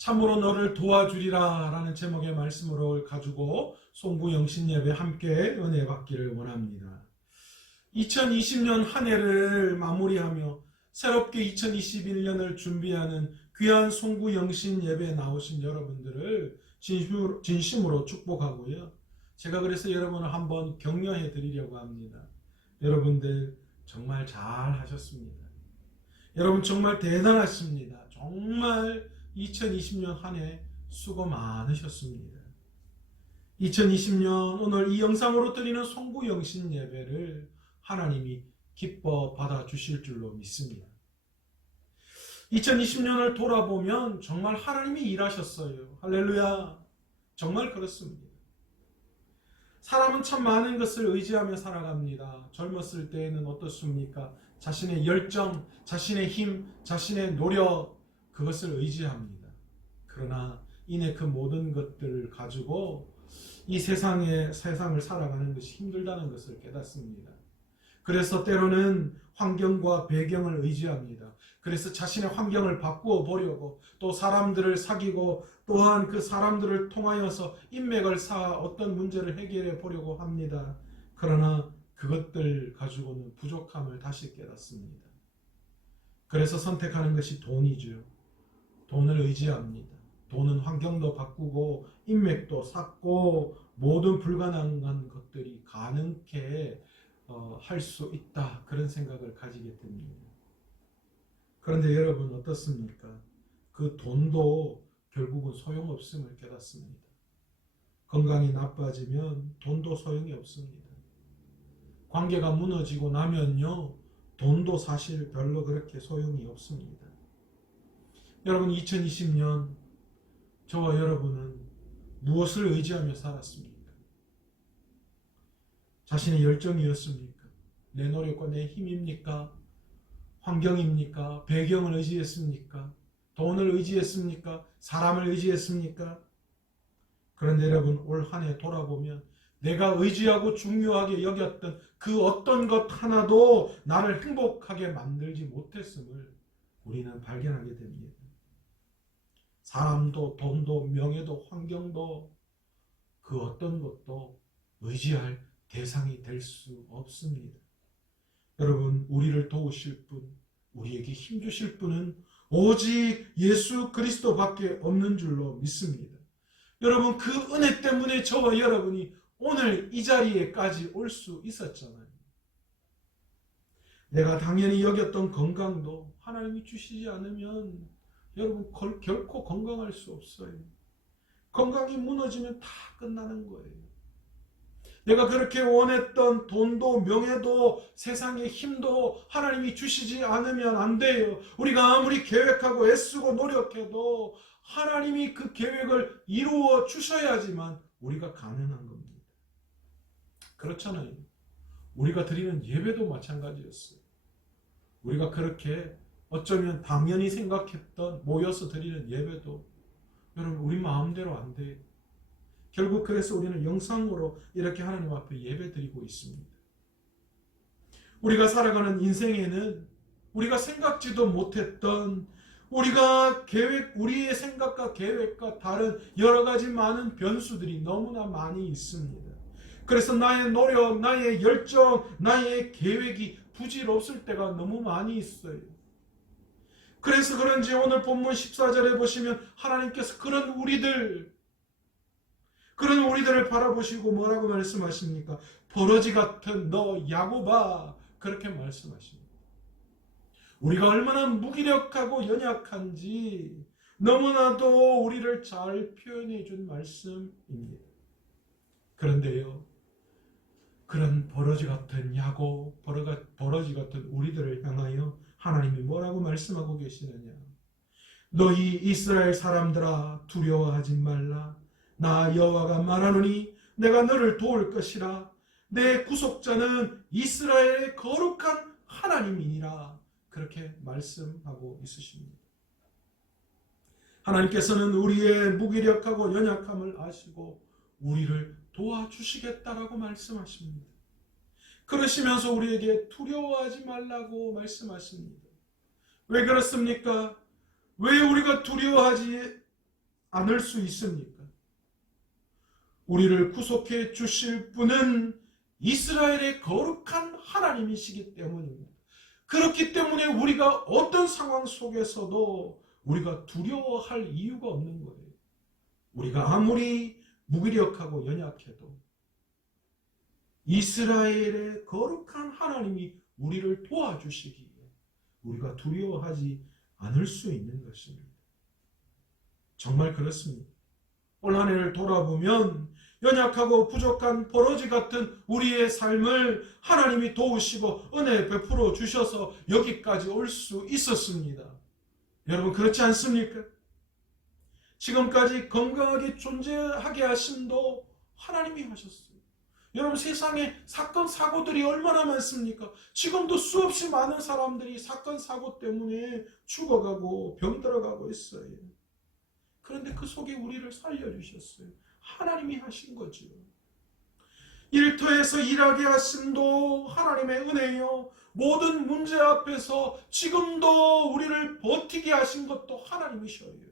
참으로 너를 도와주리라 라는 제목의 말씀으로 가지고 송구영신 예배 함께 은혜 받기를 원합니다. 2020년 한 해를 마무리하며 새롭게 2021년을 준비하는 귀한 송구영신 예배에 나오신 여러분들을 진심으로 축복하고요. 제가 그래서 여러분을 한번 격려해 드리려고 합니다. 여러분들 정말 잘 하셨습니다. 여러분 정말 대단하십니다. 정말 2020년 한 해 수고 많으셨습니다. 2020년 오늘 이 영상으로 드리는 송구영신 예배를 하나님이 기뻐 받아주실 줄로 믿습니다. 2020년을 돌아보면 정말 하나님이 일하셨어요. 할렐루야. 정말 그렇습니다. 사람은 참 많은 것을 의지하며 살아갑니다. 젊었을 때에는 어떻습니까? 자신의 열정, 자신의 힘, 자신의 노력, 그것을 의지합니다. 그러나 이내 그 모든 것들을 가지고 이 세상을 살아가는 것이 힘들다는 것을 깨닫습니다. 그래서 때로는 환경과 배경을 의지합니다. 그래서 자신의 환경을 바꾸어 보려고 또 사람들을 사귀고 또한 그 사람들을 통하여서 인맥을 쌓아 어떤 문제를 해결해 보려고 합니다. 그러나 그것들 가지고는 부족함을 다시 깨닫습니다. 그래서 선택하는 것이 돈이죠. 돈을 의지합니다. 돈은 환경도 바꾸고 인맥도 쌓고 모든 불가능한 것들이 가능케 할 수 있다. 그런 생각을 가지게 됩니다. 그런데 여러분 어떻습니까? 그 돈도 결국은 소용없음을 깨닫습니다. 건강이 나빠지면 돈도 소용이 없습니다. 관계가 무너지고 나면요, 돈도 사실 별로 그렇게 소용이 없습니다. 여러분 2020년 저와 여러분은 무엇을 의지하며 살았습니까? 자신의 열정이었습니까? 내 노력과 내 힘입니까? 환경입니까? 배경을 의지했습니까? 돈을 의지했습니까? 사람을 의지했습니까? 그런데 여러분 올 한 해 돌아보면 내가 의지하고 중요하게 여겼던 그 어떤 것 하나도 나를 행복하게 만들지 못했음을 우리는 발견하게 됩니다. 사람도 돈도 명예도 환경도 그 어떤 것도 의지할 대상이 될 수 없습니다. 여러분 우리를 도우실 분, 우리에게 힘주실 분은 오직 예수 그리스도밖에 없는 줄로 믿습니다. 여러분 그 은혜 때문에 저와 여러분이 오늘 이 자리에까지 올 수 있었잖아요. 내가 당연히 여겼던 건강도 하나님이 주시지 않으면 여러분 결코 건강할 수 없어요. 건강이 무너지면 다 끝나는 거예요. 내가 그렇게 원했던 돈도 명예도 세상의 힘도 하나님이 주시지 않으면 안 돼요. 우리가 아무리 계획하고 애쓰고 노력해도 하나님이 그 계획을 이루어 주셔야지만 우리가 가능한 겁니다. 그렇잖아요. 우리가 드리는 예배도 마찬가지였어요. 우리가 그렇게 어쩌면 당연히 생각했던 모여서 드리는 예배도 여러분 우리 마음대로 안 돼요. 결국 그래서 우리는 영상으로 이렇게 하나님 앞에 예배 드리고 있습니다. 우리가 살아가는 인생에는 우리가 생각지도 못했던 우리의 생각과 계획과 다른 여러 가지 많은 변수들이 너무나 많이 있습니다. 그래서 나의 노력, 나의 열정, 나의 계획이 부질없을 때가 너무 많이 있어요. 그래서 그런지 오늘 본문 14절에 보시면 하나님께서 그런 우리들을 바라보시고 뭐라고 말씀하십니까? 버러지 같은 너 야곱아, 그렇게 말씀하십니다. 우리가 얼마나 무기력하고 연약한지 너무나도 우리를 잘 표현해 준 말씀입니다. 그런데요, 그런 버러지 같은 야곱, 버러지 같은 우리들을 향하여 하나님이 뭐라고 말씀하고 계시느냐? 너희 이스라엘 사람들아 두려워하지 말라. 나 여호와가 말하노니 내가 너를 도울 것이라. 내 구속자는 이스라엘의 거룩한 하나님이니라. 그렇게 말씀하고 있으십니다. 하나님께서는 우리의 무기력하고 연약함을 아시고 우리를 도와주시겠다라고 말씀하십니다. 그러시면서 우리에게 두려워하지 말라고 말씀하십니다. 왜 그렇습니까? 왜 우리가 두려워하지 않을 수 있습니까? 우리를 구속해 주실 분은 이스라엘의 거룩한 하나님이시기 때문입니다. 그렇기 때문에 우리가 어떤 상황 속에서도 우리가 두려워할 이유가 없는 거예요. 우리가 아무리 무기력하고 연약해도 이스라엘의 거룩한 하나님이 우리를 도와주시기에 우리가 두려워하지 않을 수 있는 것입니다. 정말 그렇습니다. 올 한 해를 돌아보면 연약하고 부족한 버러지 같은 우리의 삶을 하나님이 도우시고 은혜 베풀어 주셔서 여기까지 올 수 있었습니다. 여러분 그렇지 않습니까? 지금까지 건강하게 존재하게 하심도 하나님이 하셨어요. 여러분 세상에 사건 사고들이 얼마나 많습니까? 지금도 수없이 많은 사람들이 사건 사고 때문에 죽어가고 병들어가고 있어요. 그런데 그 속에 우리를 살려주셨어요. 하나님이 하신 거죠. 일터에서 일하게 하심도 하나님의 은혜요. 모든 문제 앞에서 지금도 우리를 버티게 하신 것도 하나님이셔요.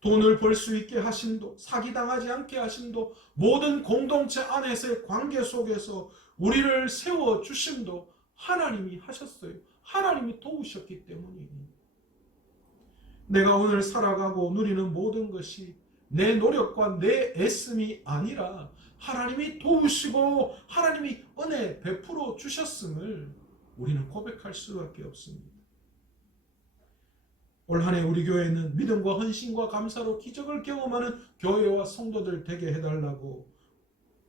돈을 벌 수 있게 하심도, 사기당하지 않게 하심도, 모든 공동체 안에서의 관계 속에서 우리를 세워주심도 하나님이 하셨어요. 하나님이 도우셨기 때문입니다. 내가 오늘 살아가고 누리는 모든 것이 내 노력과 내 애씀이 아니라 하나님이 도우시고 하나님이 은혜 베풀어 주셨음을 우리는 고백할 수밖에 없습니다. 올 한 해 우리 교회는 믿음과 헌신과 감사로 기적을 경험하는 교회와 성도들 되게 해달라고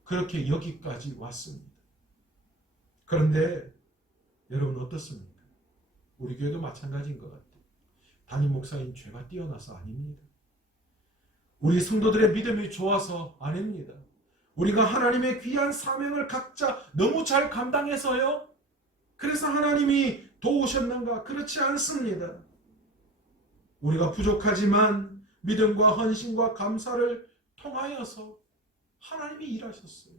그렇게 여기까지 왔습니다. 그런데 여러분 어떻습니까? 우리 교회도 마찬가지인 것 같아요. 담임 목사님 죄가 뛰어나서 아닙니다. 우리 성도들의 믿음이 좋아서 아닙니다. 우리가 하나님의 귀한 사명을 각자 너무 잘 감당해서요. 그래서 하나님이 도우셨는가? 그렇지 않습니다. 우리가 부족하지만 믿음과 헌신과 감사를 통하여서 하나님이 일하셨어요.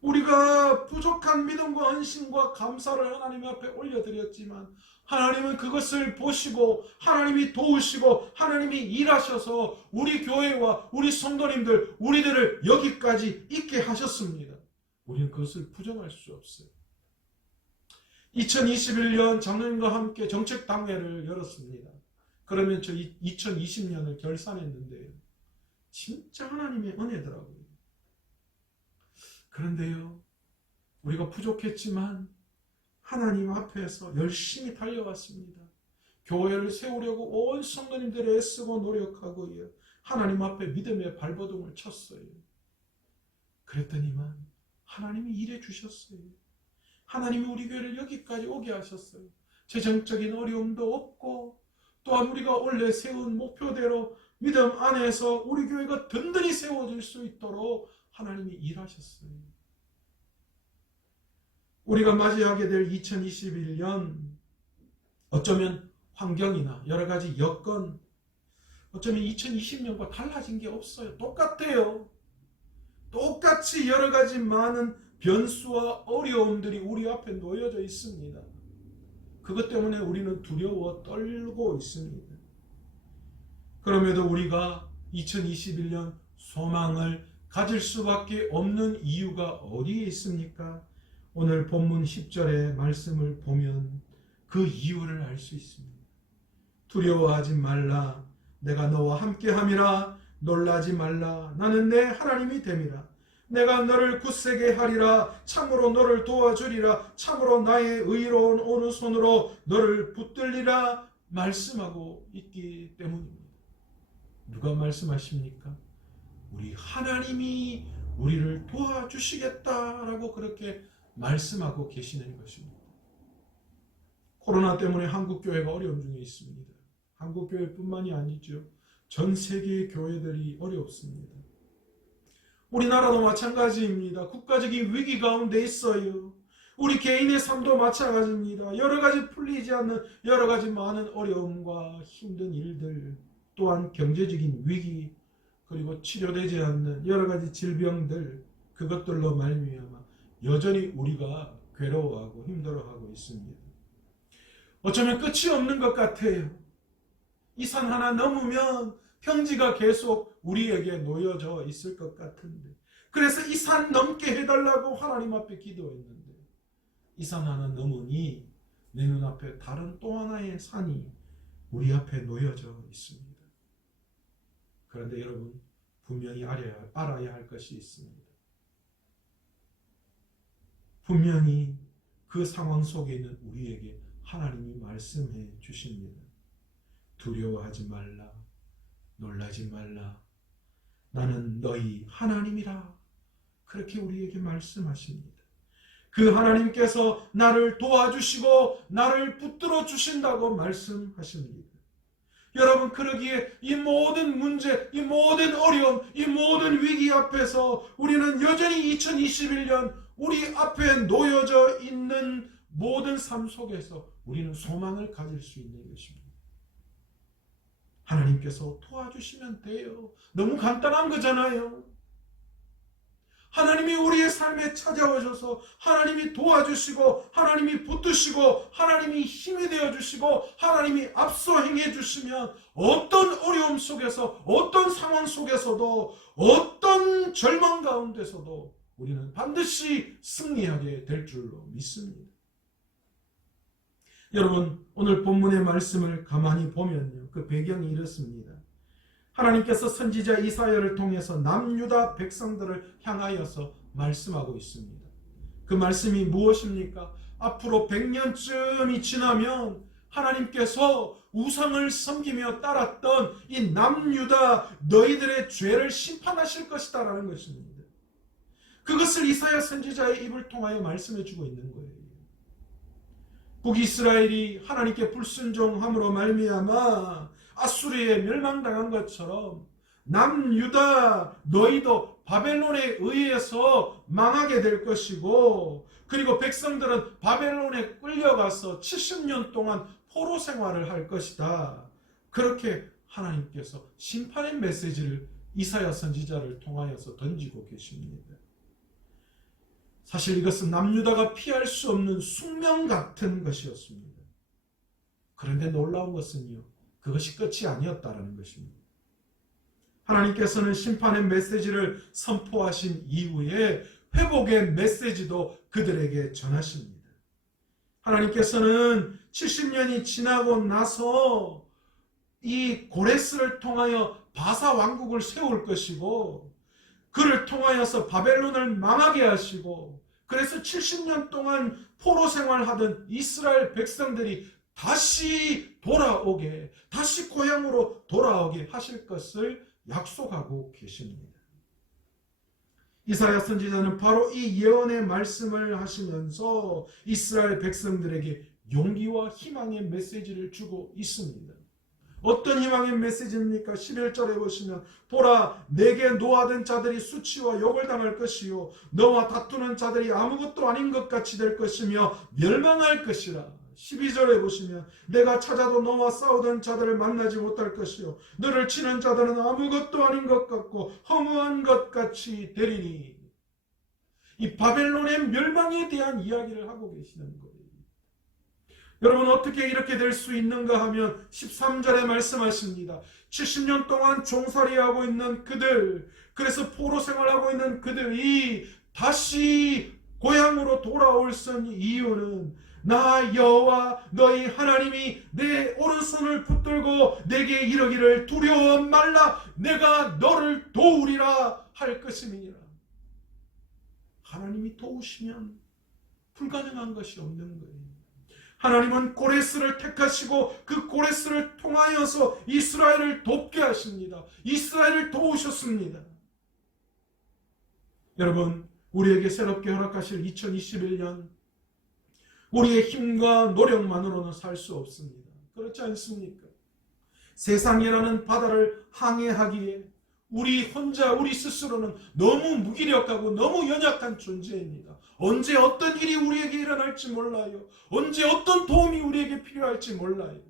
우리가 부족한 믿음과 헌신과 감사를 하나님 앞에 올려드렸지만 하나님은 그것을 보시고 하나님이 도우시고 하나님이 일하셔서 우리 교회와 우리 성도님들 우리들을 여기까지 있게 하셨습니다. 우리는 그것을 부정할 수 없어요. 2021년 장로님과 함께 정책당회를 열었습니다. 그러면 저 2020년을 결산했는데요. 진짜 하나님의 은혜더라고요. 그런데요, 우리가 부족했지만 하나님 앞에서 열심히 달려왔습니다. 교회를 세우려고 온 성도님들이 애쓰고 노력하고요. 하나님 앞에 믿음의 발버둥을 쳤어요. 그랬더니만 하나님이 일해 주셨어요. 하나님이 우리 교회를 여기까지 오게 하셨어요. 재정적인 어려움도 없고 또한 우리가 원래 세운 목표대로 믿음 안에서 우리 교회가 든든히 세워질 수 있도록 하나님이 일하셨어요. 우리가 맞이하게 될 2021년 어쩌면 환경이나 여러 가지 여건 어쩌면 2020년과 달라진 게 없어요. 똑같아요. 똑같이 여러 가지 많은 변수와 어려움들이 우리 앞에 놓여져 있습니다. 그것 때문에 우리는 두려워 떨고 있습니다. 그럼에도 우리가 2021년 소망을 가질 수밖에 없는 이유가 어디에 있습니까? 오늘 본문 10절의 말씀을 보면 그 이유를 알 수 있습니다. 두려워하지 말라. 내가 너와 함께함이라. 놀라지 말라. 나는 내 하나님이 됨이라. 내가 너를 굳세게 하리라. 참으로 너를 도와주리라. 참으로 나의 의로운 오른손으로 너를 붙들리라. 말씀하고 있기 때문입니다. 누가 말씀하십니까? 우리 하나님이 우리를 도와주시겠다라고 그렇게 말씀하고 계시는 것입니다. 코로나 때문에 한국교회가 어려움 중에 있습니다. 한국교회뿐만이 아니죠. 전 세계의 교회들이 어렵습니다. 우리나라도 마찬가지입니다. 국가적인 위기 가운데 있어요. 우리 개인의 삶도 마찬가지입니다. 여러 가지 풀리지 않는 여러 가지 많은 어려움과 힘든 일들, 또한 경제적인 위기, 그리고 치료되지 않는 여러 가지 질병들, 그것들로 말미암아 여전히 우리가 괴로워하고 힘들어하고 있습니다. 어쩌면 끝이 없는 것 같아요. 이 산 하나 넘으면 평지가 계속 우리에게 놓여져 있을 것 같은데, 그래서 이 산 넘게 해달라고 하나님 앞에 기도했는데, 이 산 하나 넘으니 내 눈앞에 다른 또 하나의 산이 우리 앞에 놓여져 있습니다. 그런데 여러분, 분명히 알아야 할 것이 있습니다. 분명히 그 상황 속에 있는 우리에게 하나님이 말씀해 주십니다. 두려워하지 말라. 놀라지 말라. 나는 너희 하나님이라. 그렇게 우리에게 말씀하십니다. 그 하나님께서 나를 도와주시고 나를 붙들어 주신다고 말씀하십니다. 여러분, 그러기에 이 모든 문제, 이 모든 어려움, 이 모든 위기 앞에서 우리는 여전히 2021년 우리 앞에 놓여져 있는 모든 삶 속에서 우리는 소망을 가질 수 있는 것입니다. 하나님께서 도와주시면 돼요. 너무 간단한 거잖아요. 하나님이 우리의 삶에 찾아오셔서 하나님이 도와주시고 하나님이 붙드시고 하나님이 힘이 되어주시고 하나님이 앞서 행해주시면 어떤 어려움 속에서 어떤 상황 속에서도 어떤 절망 가운데서도 우리는 반드시 승리하게 될 줄로 믿습니다. 여러분, 오늘 본문의 말씀을 가만히 보면요, 그 배경이 이렇습니다. 하나님께서 선지자 이사야를 통해서 남유다 백성들을 향하여서 말씀하고 있습니다. 그 말씀이 무엇입니까? 앞으로 100년쯤이 지나면 하나님께서 우상을 섬기며 따랐던 이 남유다 너희들의 죄를 심판하실 것이다 라는 것입니다. 그것을 이사야 선지자의 입을 통하여 말씀해 주고 있는 거예요. 북이스라엘이 하나님께 불순종함으로 말미암아 아수르에 멸망당한 것처럼 남유다 너희도 바벨론에 의해서 망하게 될 것이고, 그리고 백성들은 바벨론에 끌려가서 70년 동안 포로 생활을 할 것이다. 그렇게 하나님께서 심판의 메시지를 이사야 선지자를 통하여서 던지고 계십니다. 사실 이것은 남유다가 피할 수 없는 숙명 같은 것이었습니다. 그런데 놀라운 것은요, 그것이 끝이 아니었다는 것입니다. 하나님께서는 심판의 메시지를 선포하신 이후에 회복의 메시지도 그들에게 전하십니다. 하나님께서는 70년이 지나고 나서 이 고레스를 통하여 바사 왕국을 세울 것이고, 그를 통하여서 바벨론을 망하게 하시고, 그래서 70년 동안 포로 생활하던 이스라엘 백성들이 다시 돌아오게, 다시 고향으로 돌아오게 하실 것을 약속하고 계십니다. 이사야 선지자는 바로 이 예언의 말씀을 하시면서 이스라엘 백성들에게 용기와 희망의 메시지를 주고 있습니다. 어떤 희망의 메시지입니까? 11절에 보시면 보라, 내게 노하던 자들이 수치와 욕을 당할 것이요 너와 다투는 자들이 아무것도 아닌 것 같이 될 것이며 멸망할 것이라. 12절에 보시면 내가 찾아도 너와 싸우던 자들을 만나지 못할 것이요 너를 치는 자들은 아무것도 아닌 것 같고 허무한 것 같이 되리니. 이 바벨론의 멸망에 대한 이야기를 하고 계시는 거예요. 여러분, 어떻게 이렇게 될 수 있는가 하면 13절에 말씀하십니다. 70년 동안 종살이하고 있는 그들, 그래서 포로 생활하고 있는 그들이 다시 고향으로 돌아올 수 있는 이유는 나 여호와 너희 하나님이 내 오른손을 붙들고 내게 이르기를 두려워 말라 내가 너를 도우리라 할 것임이니라. 하나님이 도우시면 불가능한 것이 없는 거예요. 하나님은 고레스를 택하시고 그 고레스를 통하여서 이스라엘을 돕게 하십니다. 이스라엘을 도우셨습니다. 여러분, 우리에게 새롭게 허락하실 2021년, 우리의 힘과 노력만으로는 살 수 없습니다. 그렇지 않습니까? 세상이라는 바다를 항해하기에 우리 혼자, 우리 스스로는 너무 무기력하고 너무 연약한 존재입니다. 언제 어떤 일이 우리에게 일어날지 몰라요. 언제 어떤 도움이 우리에게 필요할지 몰라요.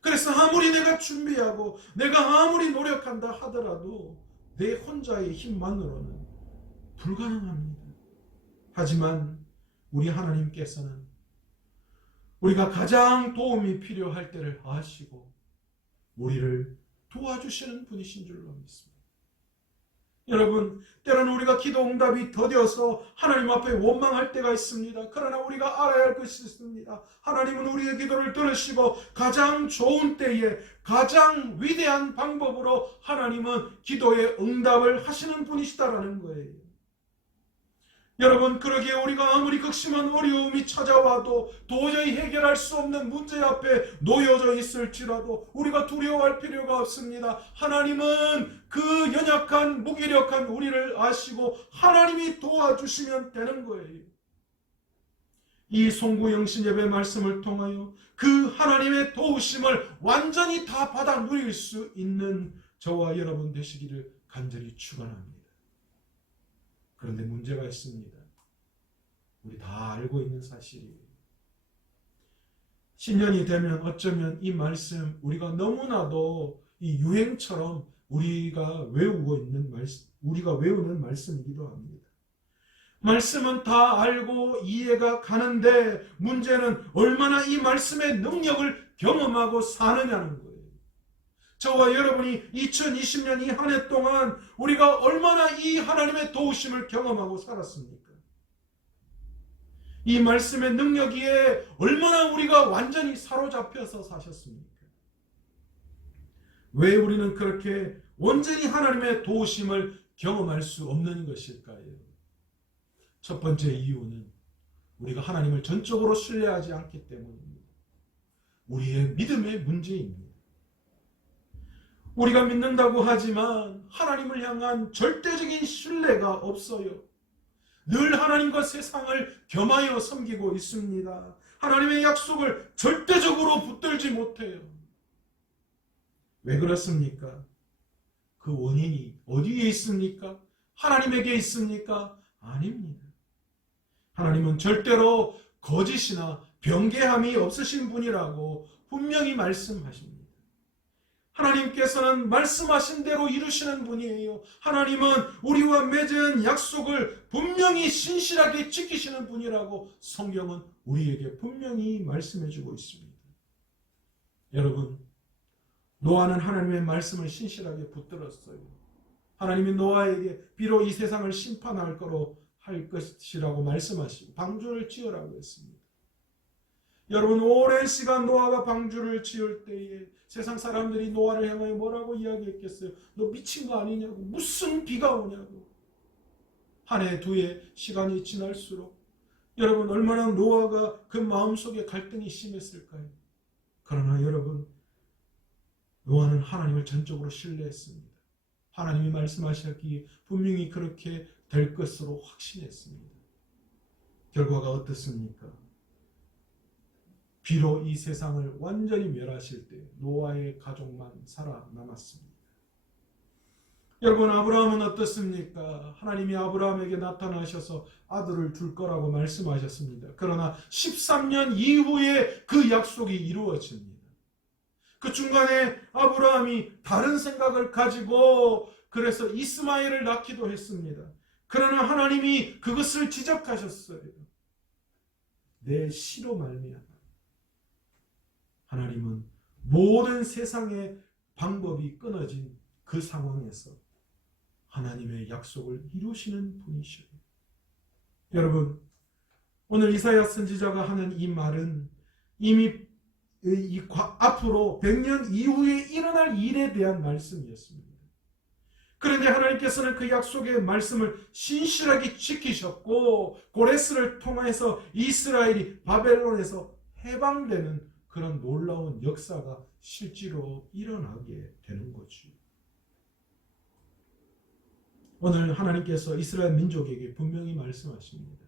그래서 아무리 내가 준비하고 내가 아무리 노력한다 하더라도 내 혼자의 힘만으로는 불가능합니다. 하지만 우리 하나님께서는 우리가 가장 도움이 필요할 때를 아시고 우리를 도와주시는 분이신 줄로 믿습니다. 여러분, 때로는 우리가 기도 응답이 더뎌서 하나님 앞에 원망할 때가 있습니다. 그러나 우리가 알아야 할 것이 있습니다. 하나님은 우리의 기도를 들으시고 가장 좋은 때에 가장 위대한 방법으로 하나님은 기도의 응답을 하시는 분이시다라는 거예요. 여러분, 그러기에 우리가 아무리 극심한 어려움이 찾아와도 도저히 해결할 수 없는 문제 앞에 놓여져 있을지라도 우리가 두려워할 필요가 없습니다. 하나님은 그 연약한 무기력한 우리를 아시고 하나님이 도와주시면 되는 거예요. 이 송구영신 예배 말씀을 통하여 그 하나님의 도우심을 완전히 다 받아 누릴 수 있는 저와 여러분 되시기를 간절히 축원합니다. 그런데 문제가 있습니다. 우리 다 알고 있는 사실이에요. 신년이 되면 어쩌면 이 말씀 우리가 너무나도 이 유행처럼 우리가 외우는 말씀이기도 합니다. 말씀은 다 알고 이해가 가는데 문제는 얼마나 이 말씀의 능력을 경험하고 사느냐는 거예요. 저와 여러분이 2020년 이 한 해 동안 우리가 얼마나 이 하나님의 도우심을 경험하고 살았습니까? 이 말씀의 능력에 얼마나 우리가 완전히 사로잡혀서 사셨습니까? 왜 우리는 그렇게 온전히 하나님의 도우심을 경험할 수 없는 것일까요? 첫 번째 이유는 우리가 하나님을 전적으로 신뢰하지 않기 때문입니다. 우리의 믿음의 문제입니다. 우리가 믿는다고 하지만 하나님을 향한 절대적인 신뢰가 없어요. 늘 하나님과 세상을 겸하여 섬기고 있습니다. 하나님의 약속을 절대적으로 붙들지 못해요. 왜 그렇습니까? 그 원인이 어디에 있습니까? 하나님에게 있습니까? 아닙니다. 하나님은 절대로 거짓이나 변개함이 없으신 분이라고 분명히 말씀하십니다. 하나님께서는 말씀하신 대로 이루시는 분이에요. 하나님은 우리와 맺은 약속을 분명히 신실하게 지키시는 분이라고 성경은 우리에게 분명히 말씀해주고 있습니다. 여러분, 노아는 하나님의 말씀을 신실하게 붙들었어요. 하나님이 노아에게 비록 이 세상을 심판할 거로 할 것이라고 말씀하시고 방주를 지으라고 했습니다. 여러분, 오랜 시간 노아가 방주를 지을 때에 세상 사람들이 노아를 향하여 뭐라고 이야기했겠어요? 너 미친 거 아니냐고, 무슨 비가 오냐고. 한 해, 두 해 시간이 지날수록 여러분 얼마나 노아가 그 마음속에 갈등이 심했을까요? 그러나 여러분, 노아는 하나님을 전적으로 신뢰했습니다. 하나님이 말씀하셨기에 분명히 그렇게 될 것으로 확신했습니다. 결과가 어떻습니까? 비록 이 세상을 완전히 멸하실 때 노아의 가족만 살아남았습니다. 여러분, 아브라함은 어떻습니까? 하나님이 아브라함에게 나타나셔서 아들을 줄 거라고 말씀하셨습니다. 그러나 13년 이후에 그 약속이 이루어집니다. 그 중간에 아브라함이 다른 생각을 가지고 그래서 이스마엘을 낳기도 했습니다. 그러나 하나님이 그것을 지적하셨어요. 내 씨로 말미암아. 하나님은 모든 세상의 방법이 끊어진 그 상황에서 하나님의 약속을 이루시는 분이시오. 여러분, 오늘 이사야 선지자가 하는 이 말은 이미 앞으로 100년 이후에 일어날 일에 대한 말씀이었습니다. 그런데 하나님께서는 그 약속의 말씀을 신실하게 지키셨고 고레스를 통해서 이스라엘이 바벨론에서 해방되는 그런 놀라운 역사가 실제로 일어나게 되는 거죠. 오늘 하나님께서 이스라엘 민족에게 분명히 말씀하십니다.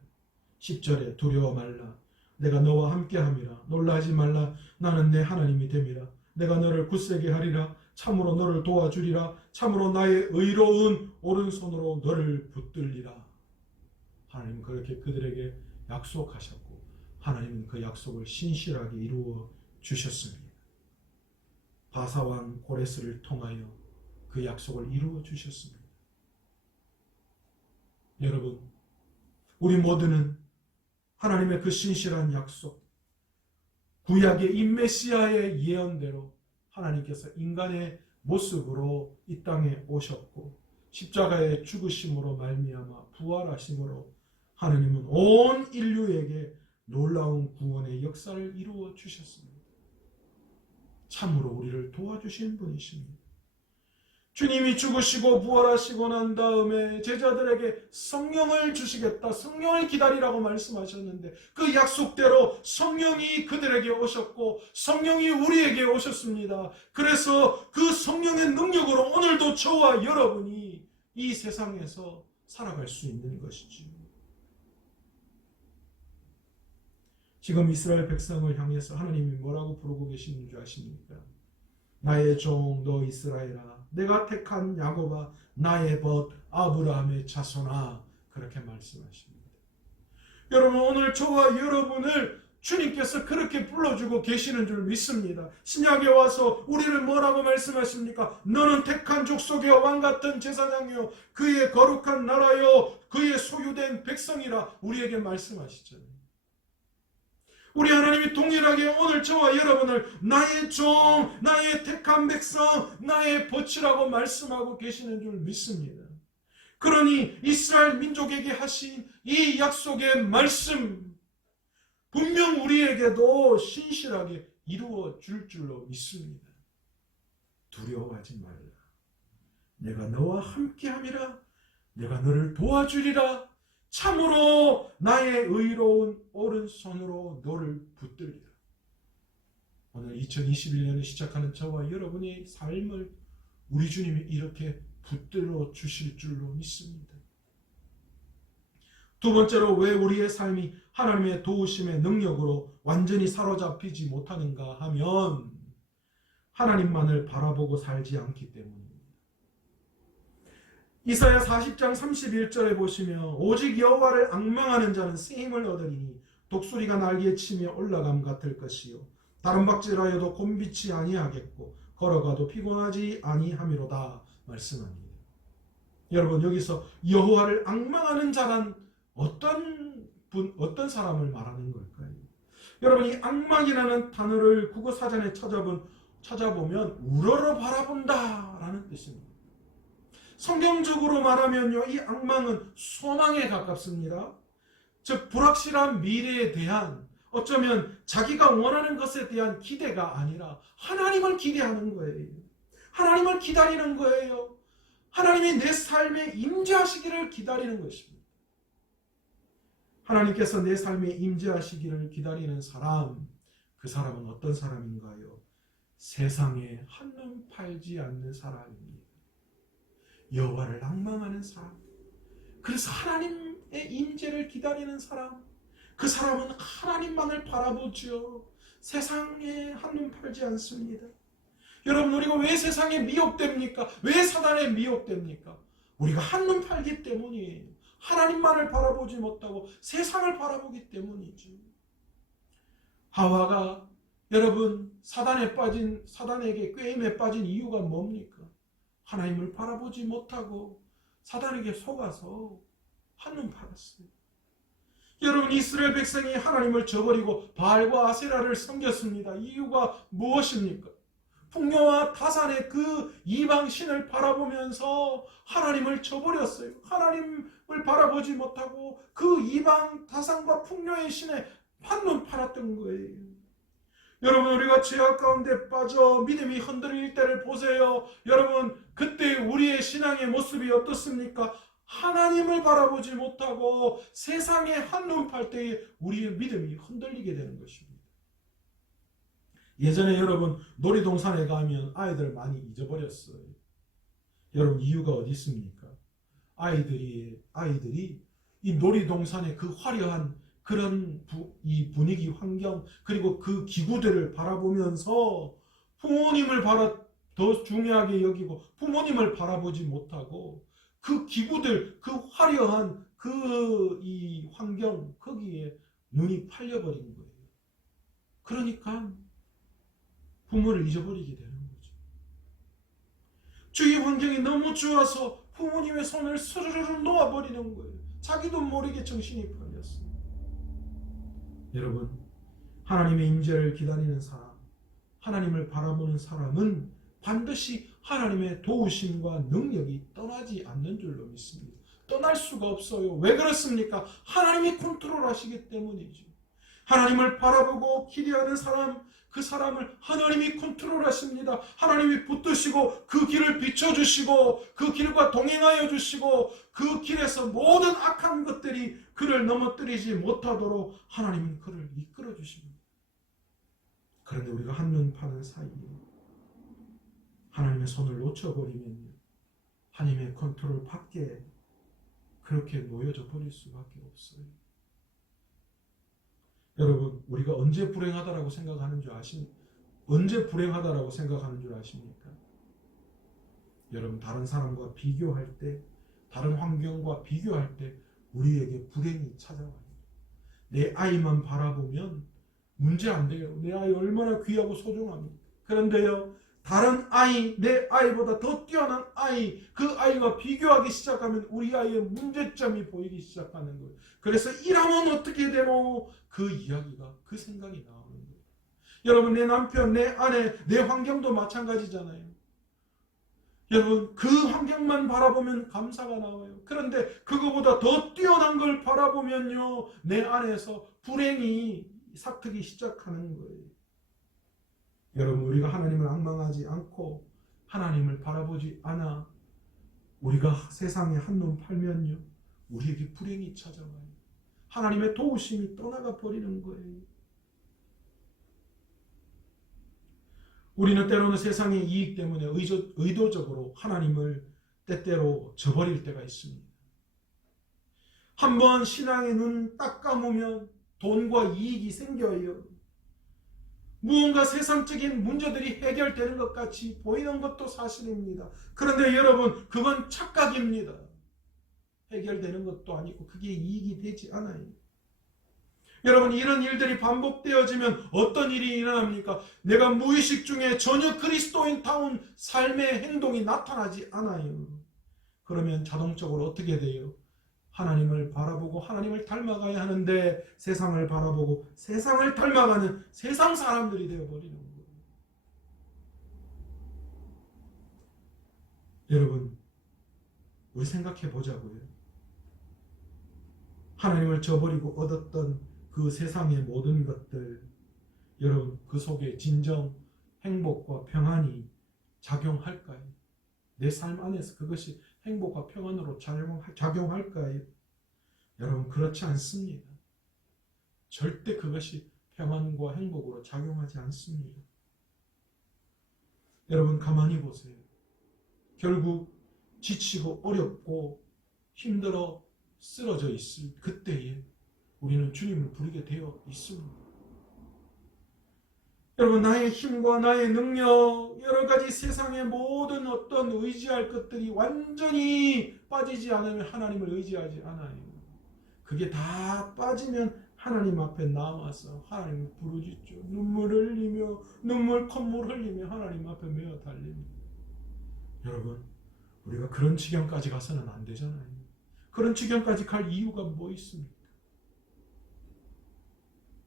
10절에 두려워 말라. 내가 너와 함께함이라. 놀라지 말라. 나는 내 하나님이 됨이라. 내가 너를 굳세게 하리라. 참으로 너를 도와주리라. 참으로 나의 의로운 오른손으로 너를 붙들리라. 하나님은 그렇게 그들에게 약속하셨고 하나님은 그 약속을 신실하게 이루어 주셨습니다. 바사왕 고레스를 통하여 그 약속을 이루어 주셨습니다. 여러분, 우리 모두는 하나님의 그 신실한 약속, 구약의 이 메시아의 예언대로 하나님께서 인간의 모습으로 이 땅에 오셨고 십자가의 죽으심으로 말미암아 부활하심으로 하나님은 온 인류에게 놀라운 구원의 역사를 이루어 주셨습니다. 참으로 우리를 도와주신 분이십니다. 주님이 죽으시고 부활하시고 난 다음에 제자들에게 성령을 주시겠다, 성령을 기다리라고 말씀하셨는데 그 약속대로 성령이 그들에게 오셨고 성령이 우리에게 오셨습니다. 그래서 그 성령의 능력으로 오늘도 저와 여러분이 이 세상에서 살아갈 수 있는 것이지요. 지금 이스라엘 백성을 향해서 하나님이 뭐라고 부르고 계시는 줄 아십니까? 나의 종 너 이스라엘아, 내가 택한 야곱아, 나의 벗 아브라함의 자손아, 그렇게 말씀하십니다. 여러분, 오늘 저와 여러분을 주님께서 그렇게 불러주고 계시는 줄 믿습니다. 신약에 와서 우리를 뭐라고 말씀하십니까? 너는 택한 족속의 왕같은 제사장이요 그의 거룩한 나라요 그의 소유된 백성이라 우리에게 말씀하시잖아요. 우리 하나님이 동일하게 오늘 저와 여러분을 나의 종, 나의 택한 백성, 나의 벗이라고 말씀하고 계시는 줄 믿습니다. 그러니 이스라엘 민족에게 하신 이 약속의 말씀 분명 우리에게도 신실하게 이루어 줄 줄로 믿습니다. 두려워하지 말라. 내가 너와 함께함이라. 내가 너를 도와주리라. 참으로 나의 의로운 오른손으로 너를 붙들리라. 오늘 2021년을 시작하는 저와 여러분의 삶을 우리 주님이 이렇게 붙들어 주실 줄로 믿습니다. 두 번째로 왜 우리의 삶이 하나님의 도우심의 능력으로 완전히 사로잡히지 못하는가 하면 하나님만을 바라보고 살지 않기 때문입니다. 이사야 40장 31절에 보시면 오직 여호와를 앙망하는 자는 새 힘을 얻으리니 독수리가 날개에 치며 올라감 같을 것이요 다른 박질하여도 곤비치 아니하겠고 걸어가도 피곤하지 아니하미로다 말씀합니다. 여러분, 여기서 여호와를 앙망하는 자란 어떤 사람을 말하는 걸까요? 여러분, 이 앙망이라는 단어를 국어 사전에 찾아보면 우러러 바라본다 라는 뜻입니다. 성경적으로 말하면요, 이 앙망은 소망에 가깝습니다. 즉 불확실한 미래에 대한, 어쩌면 자기가 원하는 것에 대한 기대가 아니라 하나님을 기대하는 거예요. 하나님을 기다리는 거예요. 하나님이 내 삶에 임재하시기를 기다리는 것입니다. 하나님께서 내 삶에 임재하시기를 기다리는 사람, 그 사람은 어떤 사람인가요? 세상에 한눈 팔지 않는 사람입니다. 여호와를 앙망하는 사람, 그래서 하나님의 임재를 기다리는 사람, 그 사람은 하나님만을 바라보죠. 세상에 한눈 팔지 않습니다. 여러분, 우리가 왜 세상에 미혹됩니까? 왜 사단에 미혹됩니까? 우리가 한눈 팔기 때문이에요. 하나님만을 바라보지 못하고 세상을 바라보기 때문이죠. 하와가 여러분 사단에게 꾀임에 빠진 이유가 뭡니까? 하나님을 바라보지 못하고 사단에게 속아서 한눈 팔았어요. 여러분, 이스라엘 백성이 하나님을 저버리고 바알과 아세라를 섬겼습니다. 이유가 무엇입니까? 풍요와 타산의 그 이방 신을 바라보면서 하나님을 저버렸어요. 하나님을 바라보지 못하고 그 이방 타산과 풍요의 신에 한눈 팔았던 거예요. 여러분, 우리가 죄악 가운데 빠져 믿음이 흔들릴 때를 보세요. 여러분, 그때 우리의 신앙의 모습이 어떻습니까? 하나님을 바라보지 못하고 세상에 한눈 팔 때에 우리의 믿음이 흔들리게 되는 것입니다. 예전에 여러분 놀이동산에 가면 아이들 많이 잊어버렸어요. 여러분, 이유가 어디 있습니까? 아이들이 이 놀이동산의 그 화려한 그런 이 분위기, 환경, 그리고 그 기구들을 바라보면서 부모님을 더 중요하게 여기고 부모님을 바라보지 못하고 그 기구들, 그 화려한 그 이 환경, 거기에 눈이 팔려버린 거예요. 그러니까 부모를 잊어버리게 되는 거죠. 주위 환경이 너무 좋아서 부모님의 손을 스르르 놓아버리는 거예요. 자기도 모르게 정신이 팔렸어요. 여러분, 하나님의 임재를 기다리는 사람, 하나님을 바라보는 사람은 반드시 하나님의 도우심과 능력이 떠나지 않는 줄로 믿습니다. 떠날 수가 없어요. 왜 그렇습니까? 하나님이 컨트롤하시기 때문이죠. 하나님을 바라보고 기대하는 사람, 그 사람을 하나님이 컨트롤하십니다. 하나님이 붙드시고 그 길을 비춰주시고 그 길과 동행하여 주시고 그 길에서 모든 악한 것들이 그를 넘어뜨리지 못하도록 하나님은 그를 이끌어 주십니다. 그런데 우리가 한눈 파는 사이에 하나님의 손을 놓쳐버리면요, 하나님의 컨트롤 밖에 그렇게 놓여져 버릴 수밖에 없어요. 여러분, 우리가 언제 불행하다라고 생각하는 줄 아십니까? 언제 불행하다라고 생각하는 줄 아십니까? 여러분, 다른 사람과 비교할 때, 다른 환경과 비교할 때 우리에게 불행이 찾아와요. 내 아이만 바라보면 문제 안 돼요. 내 아이 얼마나 귀하고 소중합니까? 그런데요, 다른 아이, 내 아이보다 더 뛰어난 아이, 그 아이와 비교하기 시작하면 우리 아이의 문제점이 보이기 시작하는 거예요. 그래서 이러면 어떻게 되노? 그 이야기가, 그 생각이 나오는 거예요. 여러분, 내 남편, 내 아내, 내 환경도 마찬가지잖아요. 여러분, 그 환경만 바라보면 감사가 나와요. 그런데 그거보다 더 뛰어난 걸 바라보면요, 내 안에서 불행이 삭트기 시작하는 거예요. 여러분, 우리가 하나님을 앙망하지 않고 하나님을 바라보지 않아 우리가 세상에 한눈 팔면요, 우리에게 불행이 찾아와요. 하나님의 도우심이 떠나가 버리는 거예요. 우리는 때로는 세상의 이익 때문에 의도적으로 하나님을 때때로 저버릴 때가 있습니다. 한번 신앙의 눈 딱 감으면 돈과 이익이 생겨요. 무언가 세상적인 문제들이 해결되는 것 같이 보이는 것도 사실입니다. 그런데 여러분, 그건 착각입니다. 해결되는 것도 아니고 그게 이익이 되지 않아요. 여러분, 이런 일들이 반복되어지면 어떤 일이 일어납니까? 내가 무의식 중에 전혀 그리스도인다운 삶의 행동이 나타나지 않아요. 그러면 자동적으로 어떻게 돼요? 하나님을 바라보고 하나님을 닮아가야 하는데 세상을 바라보고 세상을 닮아가는 세상 사람들이 되어버리는 거예요. 여러분, 우리 생각해 보자고요. 하나님을 저버리고 얻었던 그 세상의 모든 것들, 여러분, 그 속에 진정 행복과 평안이 작용할까요? 내 삶 안에서 그것이 행복과 평안으로 작용할까요? 여러분, 그렇지 않습니다. 절대 그것이 평안과 행복으로 작용하지 않습니다. 여러분, 가만히 보세요. 결국 지치고 어렵고 힘들어 쓰러져 있을 그때에 우리는 주님을 부르게 되어 있습니다. 여러분, 나의 힘과 나의 능력, 여러 가지 세상의 모든 어떤 의지할 것들이 완전히 빠지지 않으면 하나님을 의지하지 않아요. 그게 다 빠지면 하나님 앞에 남아서 하나님을 부르짖죠. 눈물을 흘리며 콧물 흘리며 하나님 앞에 메어 달립니다. 여러분, 우리가 그런 지경까지 가서는 안 되잖아요. 그런 지경까지 갈 이유가 뭐 있습니까?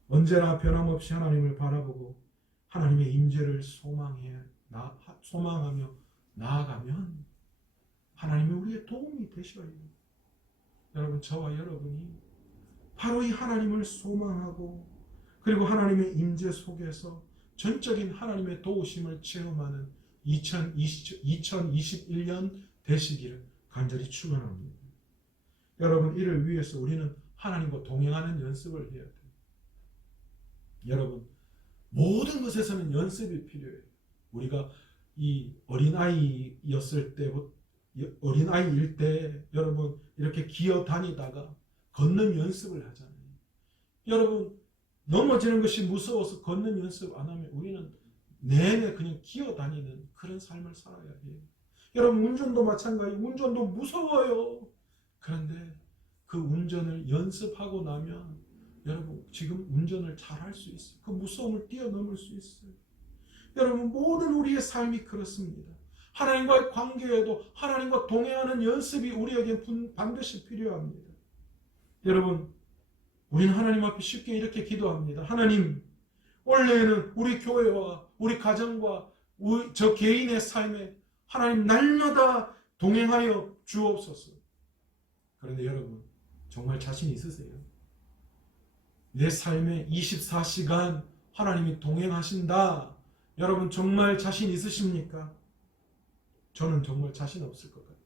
언제나 변함없이 하나님을 바라보고 하나님의 임재를 소망하며 나아가면 하나님이 우리의 도움이 되셔요. 여러분, 저와 여러분이 바로 이 하나님을 소망하고 그리고 하나님의 임재 속에서 전적인 하나님의 도우심을 체험하는 2021년 되시기를 간절히 축원합니다. 여러분, 이를 위해서 우리는 하나님과 동행하는 연습을 해야 돼요. 여러분, 모든 것에서는 연습이 필요해요. 우리가 이 어린아이일 때 여러분 이렇게 기어 다니다가 걷는 연습을 하잖아요. 여러분, 넘어지는 것이 무서워서 걷는 연습 안 하면 우리는 내내 그냥 기어 다니는 그런 삶을 살아야 해요. 여러분, 운전도 마찬가지. 운전도 무서워요. 그런데 그 운전을 연습하고 나면 여러분, 지금 운전을 잘 할 수 있어요. 그 무서움을 뛰어넘을 수 있어요. 여러분, 모든 우리의 삶이 그렇습니다. 하나님과의 관계에도 하나님과 동행하는 연습이 우리에게 반드시 필요합니다. 여러분, 우리는 하나님 앞에 쉽게 이렇게 기도합니다. 하나님, 원래는 우리 교회와 우리 가정과 저 개인의 삶에 하나님 날마다 동행하여 주옵소서. 그런데 여러분, 정말 자신 있으세요? 내 삶에 24시간 하나님이 동행하신다. 여러분 정말 자신 있으십니까? 저는 정말 자신 없을 것 같아요.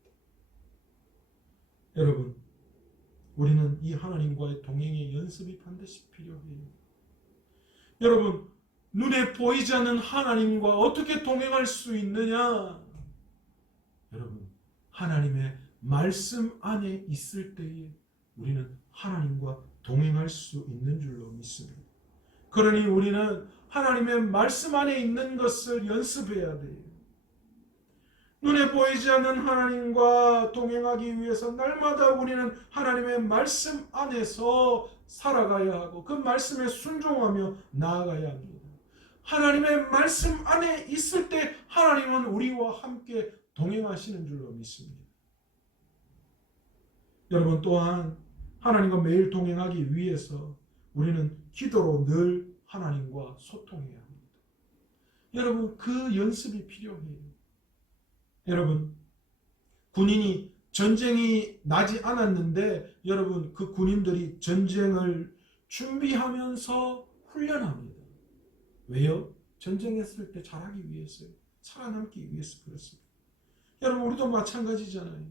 여러분, 우리는 이 하나님과의 동행의 연습이 반드시 필요해요. 여러분, 눈에 보이지 않는 하나님과 어떻게 동행할 수 있느냐? 여러분, 하나님의 말씀 안에 있을 때에 우리는 하나님과 동행할 수 있는 줄로 믿습니다. 그러니 우리는 하나님의 말씀 안에 있는 것을 연습해야 돼요. 눈에 보이지 않는 하나님과 동행하기 위해서 날마다 우리는 하나님의 말씀 안에서 살아가야 하고 그 말씀에 순종하며 나아가야 합니다. 하나님의 말씀 안에 있을 때 하나님은 우리와 함께 동행하시는 줄로 믿습니다. 여러분, 또한 하나님과 매일 동행하기 위해서 우리는 기도로 늘 하나님과 소통해야 합니다. 여러분, 그 연습이 필요해요. 여러분, 군인이 전쟁이 나지 않았는데 여러분, 그 군인들이 전쟁을 준비하면서 훈련합니다. 왜요? 전쟁했을 때 잘하기 위해서요. 살아남기 위해서 그렇습니다. 여러분, 우리도 마찬가지잖아요.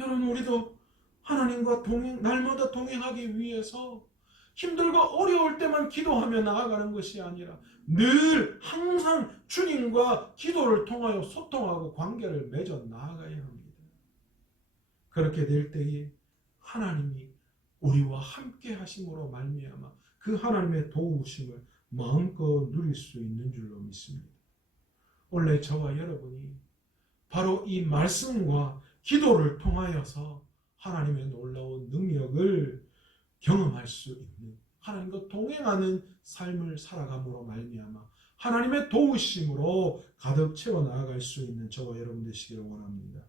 여러분, 우리도 하나님과 날마다 동행하기 위해서 힘들고 어려울 때만 기도하며 나아가는 것이 아니라 늘 항상 주님과 기도를 통하여 소통하고 관계를 맺어 나아가야 합니다. 그렇게 될 때에 하나님이 우리와 함께 하심으로 말미암아 그 하나님의 도우심을 마음껏 누릴 수 있는 줄로 믿습니다. 원래 저와 여러분이 바로 이 말씀과 기도를 통하여서 하나님의 놀라운 능력을 경험할 수 있는, 하나님과 동행하는 삶을 살아감으로 말미암아 하나님의 도우심으로 가득 채워 나아갈 수 있는 저와 여러분 되시기를 원합니다.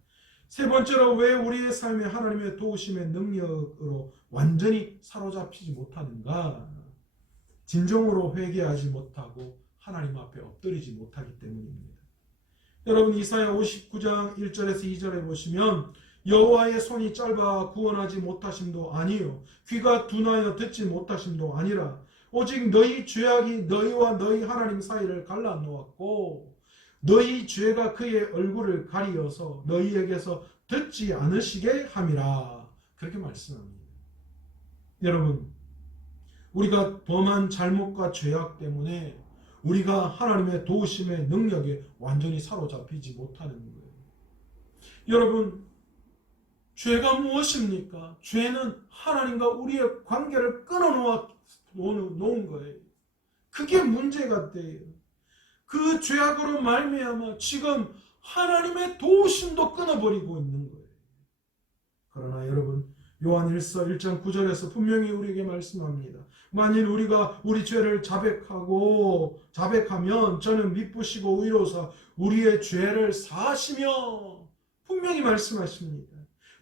세 번째로, 왜 우리의 삶에 하나님의 도우심의 능력으로 완전히 사로잡히지 못하는가? 진정으로 회개하지 못하고 하나님 앞에 엎드리지 못하기 때문입니다. 여러분, 이사야 59장 1절에서 2절에 보시면 여호와의 손이 짧아 구원하지 못하심도 아니요 귀가 둔하여 듣지 못하심도 아니라 오직 너희 죄악이 너희와 너희 하나님 사이를 갈라놓았고 너희 죄가 그의 얼굴을 가리어서 너희에게서 듣지 않으시게 함이라. 그렇게 말씀합니다. 여러분, 우리가 범한 잘못과 죄악 때문에 우리가 하나님의 도우심의 능력에 완전히 사로잡히지 못하는 거예요. 여러분, 죄가 무엇입니까? 죄는 하나님과 우리의 관계를 끊어놓은 거예요. 그게 문제가 돼요. 그 죄악으로 말미암아 지금 하나님의 도우심도 끊어버리고 있는 거예요. 그러나 여러분, 요한일서 1장 9절에서 분명히 우리에게 말씀합니다. 만일 우리가 우리 죄를 자백하면 저는 미쁘시고 의로사 우리의 죄를 사하시며 분명히 말씀하십니다.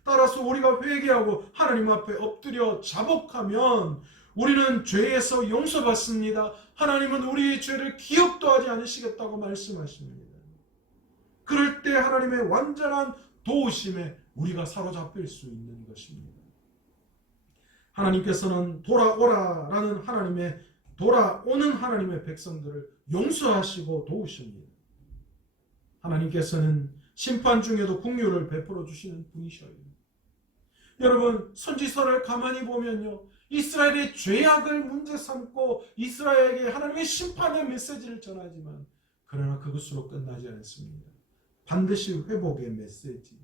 따라서 우리가 회개하고 하나님 앞에 엎드려 자복하면 우리는 죄에서 용서받습니다. 하나님은 우리의 죄를 기억도 하지 않으시겠다고 말씀하십니다. 그럴 때 하나님의 완전한 도우심에 우리가 사로잡힐 수 있는 것입니다. 하나님께서는 돌아오라라는 돌아오는 하나님의 백성들을 용서하시고 도우십니다. 하나님께서는 심판 중에도 긍휼을 베풀어 주시는 분이셔요. 여러분, 선지서를 가만히 보면요, 이스라엘의 죄악을 문제 삼고 이스라엘에게 하나님의 심판의 메시지를 전하지만 그러나 그것으로 끝나지 않습니다. 반드시 회복의 메시지,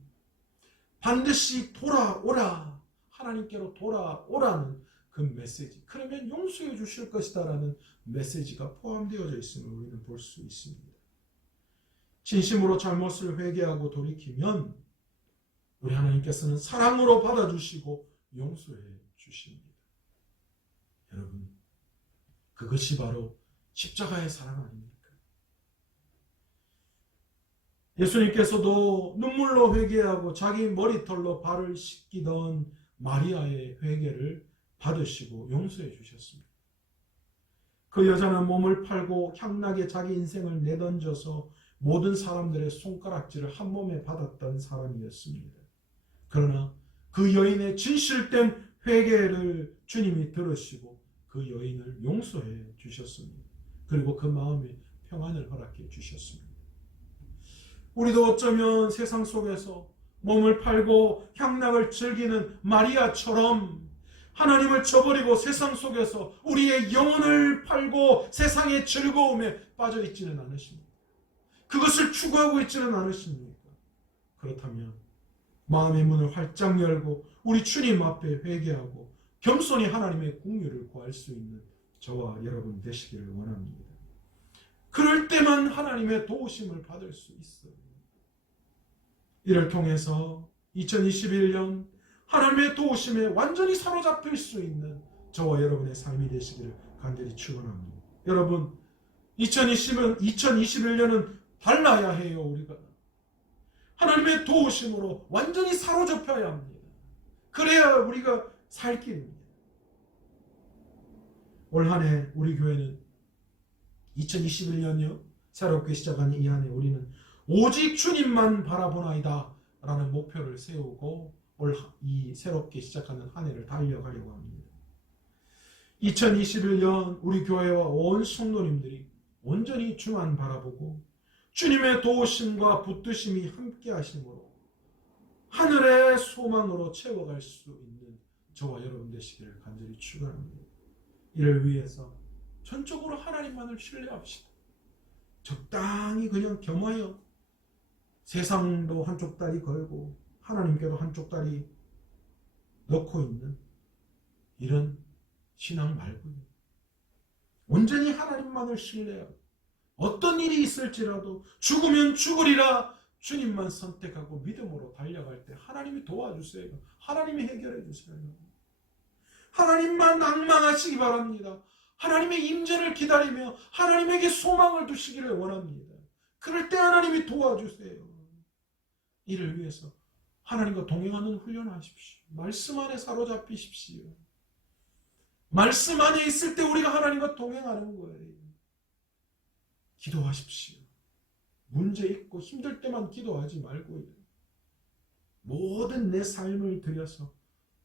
반드시 돌아오라, 하나님께로 돌아오라는 그 메시지, 그러면 용서해 주실 것이다 라는 메시지가 포함되어져 있음을 우리는 볼 수 있습니다. 진심으로 잘못을 회개하고 돌이키면 우리 하나님께서는 사랑으로 받아주시고 용서해 주십니다. 여러분, 그것이 바로 십자가의 사랑 아닙니까? 예수님께서도 눈물로 회개하고 자기 머리털로 발을 씻기던 마리아의 회개를 받으시고 용서해 주셨습니다. 그 여자는 몸을 팔고 향락에 자기 인생을 내던져서 모든 사람들의 손가락질을 한 몸에 받았던 사람이었습니다. 그러나 그 여인의 진실된 회개를 주님이 들으시고 그 여인을 용서해 주셨습니다. 그리고 그 마음에 평안을 허락해 주셨습니다. 우리도 어쩌면 세상 속에서 몸을 팔고 향락을 즐기는 마리아처럼 하나님을 저버리고 세상 속에서 우리의 영혼을 팔고 세상의 즐거움에 빠져 있지는 않으십니까? 그것을 추구하고 있지는 않으십니까? 그렇다면 마음의 문을 활짝 열고 우리 주님 앞에 회개하고 겸손히 하나님의 긍휼을 구할 수 있는 저와 여러분 되시기를 원합니다. 그럴 때만 하나님의 도우심을 받을 수 있어요. 이를 통해서 2021년 하나님의 도우심에 완전히 사로잡힐 수 있는 저와 여러분의 삶이 되시기를 간절히 축원합니다. 여러분, 2021년은 달라야 해요. 우리가 하나님의 도우심으로 완전히 사로잡혀야 합니다. 그래야 우리가 살 길입니다. 올 한 해 우리 교회는 2021년이요 새롭게 시작한 이 한 해 우리는 오직 주님만 바라보나이다 라는 목표를 세우고 올 이 새롭게 시작하는 한 해를 달려가려고 합니다. 2021년 우리 교회와 온 성도님들이 온전히 주만 바라보고 주님의 도우심과 붙드심이 함께 하심으로 하늘의 소망으로 채워갈 수 있는 저와 여러분 되시기를 간절히 축원합니다. 이를 위해서 전적으로 하나님만을 신뢰합시다. 적당히 그냥 겸하여 세상도 한쪽 다리 걸고 하나님께도 한쪽 다리 넣고 있는 이런 신앙 말고요. 온전히 하나님만을 신뢰하고 어떤 일이 있을지라도 죽으면 죽으리라 주님만 선택하고 믿음으로 달려갈 때 하나님이 도와주세요. 하나님이 해결해 주세요. 하나님만 낭망하시기 바랍니다. 하나님의 임재를 기다리며 하나님에게 소망을 두시기를 원합니다. 그럴 때 하나님이 도와주세요. 이를 위해서 하나님과 동행하는 훈련을 하십시오. 말씀 안에 사로잡히십시오. 말씀 안에 있을 때 우리가 하나님과 동행하는 거예요. 기도하십시오. 문제 있고 힘들 때만 기도하지 말고요. 모든 내 삶을 들여서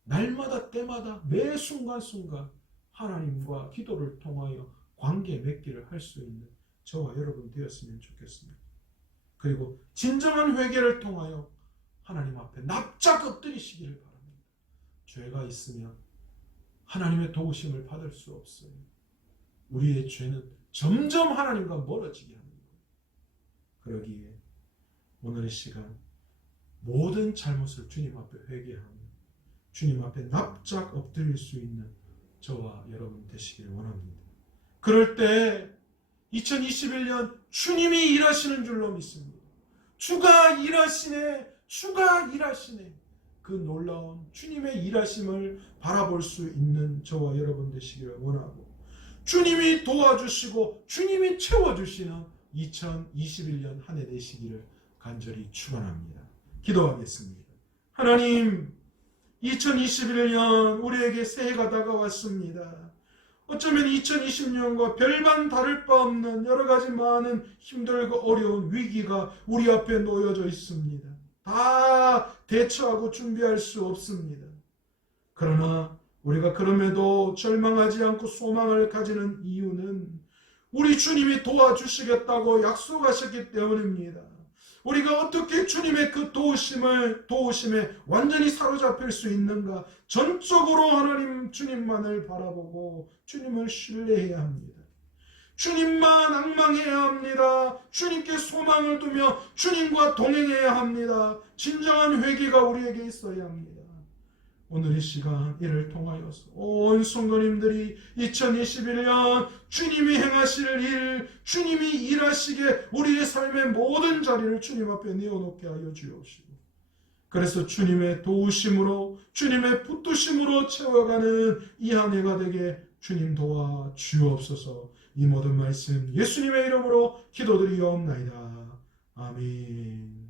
날마다 때마다 매 순간순간 하나님과 기도를 통하여 관계 맺기를 할 수 있는 저와 여러분 되었으면 좋겠습니다. 그리고 진정한 회개를 통하여 하나님 앞에 납작 엎드리시기를 바랍니다. 죄가 있으면 하나님의 도우심을 받을 수 없어요. 우리의 죄는 점점 하나님과 멀어지게 합니다. 그러기에 오늘의 시간 모든 잘못을 주님 앞에 회개하며 주님 앞에 납작 엎드릴 수 있는 저와 여러분 되시길 원합니다. 그럴 때 2021년 주님이 일하시는 줄로 믿습니다. 주가 일하시네, 주가 일하시네. 그 놀라운 주님의 일하심을 바라볼 수 있는 저와 여러분 되시기를 원하고 주님이 도와주시고 주님이 채워주시는 2021년 한 해 되시기를 간절히 축원합니다. 기도하겠습니다. 하나님, 2021년 우리에게 새해가 다가왔습니다. 어쩌면 2020년과 별반 다를 바 없는 여러 가지 많은 힘들고 어려운 위기가 우리 앞에 놓여져 있습니다. 다 대처하고 준비할 수 없습니다. 그러나 우리가 그럼에도 절망하지 않고 소망을 가지는 이유는 우리 주님이 도와주시겠다고 약속하셨기 때문입니다. 우리가 어떻게 주님의 그 도우심에 완전히 사로잡힐 수 있는가? 전적으로 하나님 주님만을 바라보고 주님을 신뢰해야 합니다. 주님만 앙망해야 합니다. 주님께 소망을 두며 주님과 동행해야 합니다. 진정한 회개가 우리에게 있어야 합니다. 오늘 이 시간 이를 통하여서 온 성도님들이 2021년 주님이 행하실 일, 주님이 일하시게 우리의 삶의 모든 자리를 주님 앞에 내어놓게 하여 주옵시고 그래서 주님의 도우심으로 주님의 붙드심으로 채워가는 이 한 해가 되게 주님 도와 주옵소서. 이 모든 말씀 예수님의 이름으로 기도드리옵나이다. 아멘.